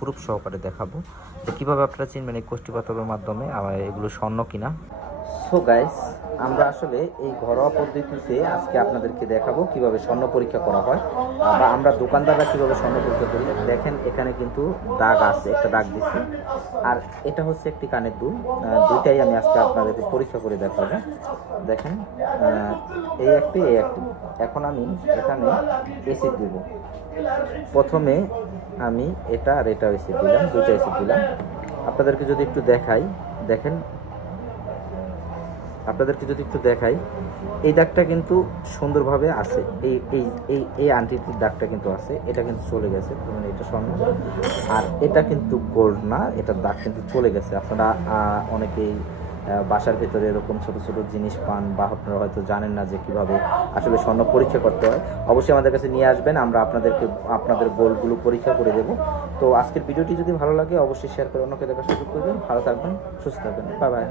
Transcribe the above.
Proof সহকারে দেখাবো যে কীভাবে আপনারা চিনবেন এই কোষ্ঠী পাথরের মাধ্যমে এগুলো স্বর্ণ কিনা। সো গাইস, আমরা আসলে এই ঘরোয়া পদ্ধতিতে আজকে আপনাদেরকে দেখাবো কিভাবে স্বর্ণ পরীক্ষা করা হয় বা আমরা দোকানদাররা কিভাবে স্বর্ণ পরীক্ষা করি। দেখেন এখানে কিন্তু দাগ আছে, একটা দাগ দিচ্ছি, আর এটা হচ্ছে একটি কানের দুল। দুইটাই আমি আজকে আপনাদেরকে পরীক্ষা করে দেখাবো। দেখেন এই একটি এই একটি। এখন আমি এখানে এসিড দিব। প্রথমে আমি এটা আর এটা এসিড দিলাম, দুইটা এসিড দিলাম। আপনাদেরকে যদি একটু দেখাই, দেখেন এই দাগটা কিন্তু সুন্দরভাবে আছে। এই এই এই এই আন্টিটির দাগটা কিন্তু আছে, এটা কিন্তু চলে গেছে, মানে এটা স্বর্ণ। আর এটা কিন্তু গোল্ড না, এটার দাগ কিন্তু চলে গেছে। আপনারা অনেকেই বাসার ভিতরে এরকম ছোট ছোট জিনিস পান বা আপনারা হয়তো জানেন না যে কিভাবে আসলে স্বর্ণ পরীক্ষা করতে হয়। অবশ্যই আমাদের কাছে নিয়ে আসবেন, আমরা আপনাদের গোল্ডগুলো পরীক্ষা করে দেবো। তো আজকের ভিডিওটি যদি ভালো লাগে অবশ্যই শেয়ার করে অন্যকে দেখার সুযোগ করবেন। ভালো থাকবেন, সুস্থ থাকবেন, বাই বাই।